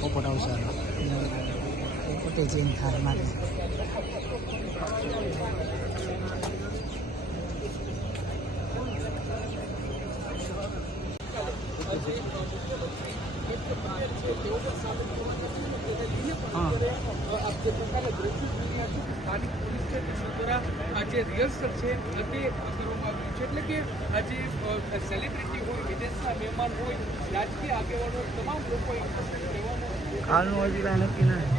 કોબો ના ઉસારા તો પોટેજિન થાય માન આ આપ જે સંકળન દ્રશ્ય દીધા છે કાટી પોલીસ જે સુંદર છે આજે રિયલ સર છે અત્યંત અસરોપાક છે એટલે કે આજે સેલિબ્રિટી હોય વિદેશના મહેમાન હોય રાજકીય આગેવાનો તમામ લોકો કાલનું હજી કાંઈ નક્કી નથી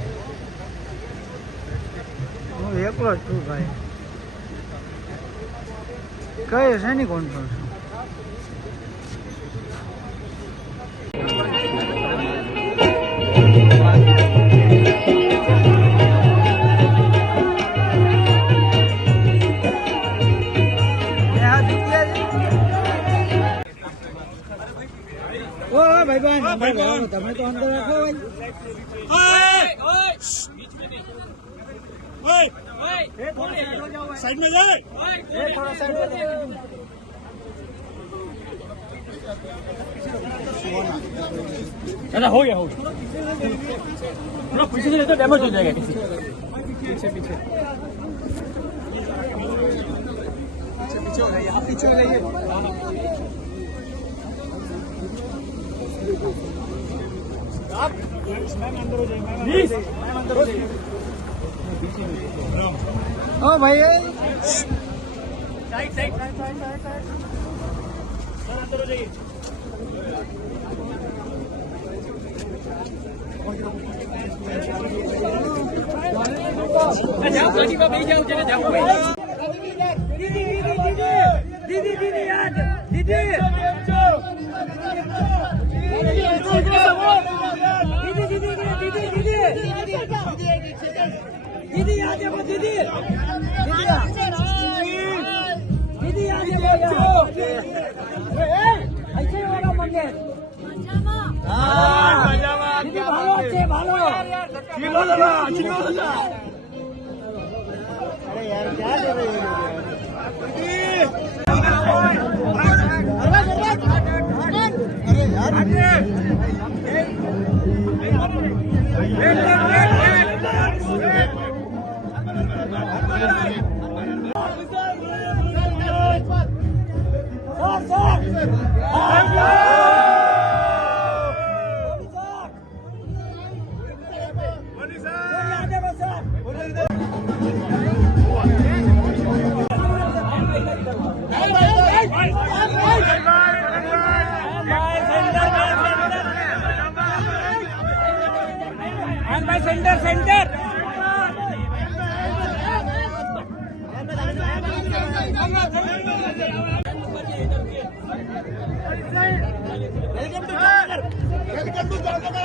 હું એકલો જ છું ભાઈ કઈ છે ની કોન્ફરન્સ ભાઈબંધ ભાઈબંધ તમે તો અંદર રાખો સાઈડ માં જાય दादा हो गया हो गया पीछे से लेते डैमेज हो जाएगा किसी पीछे पीछे पीछे हो गया आप पीछे हो जाइए ओ भाई साइड साइड अंदर हो जाओ जाओ जाओ दीदी दीदी दीदी दीदी दीदी याद दीदी आगे बढ़ो दीदी दीदी आगे बढ़ो ऐसे होगा मंदिर दीदी ভালো আছে ভালো কি বলবা কি বলবা আরে यार क्या कर रहे हो भाई सेंटर सेंटर वेलकम टू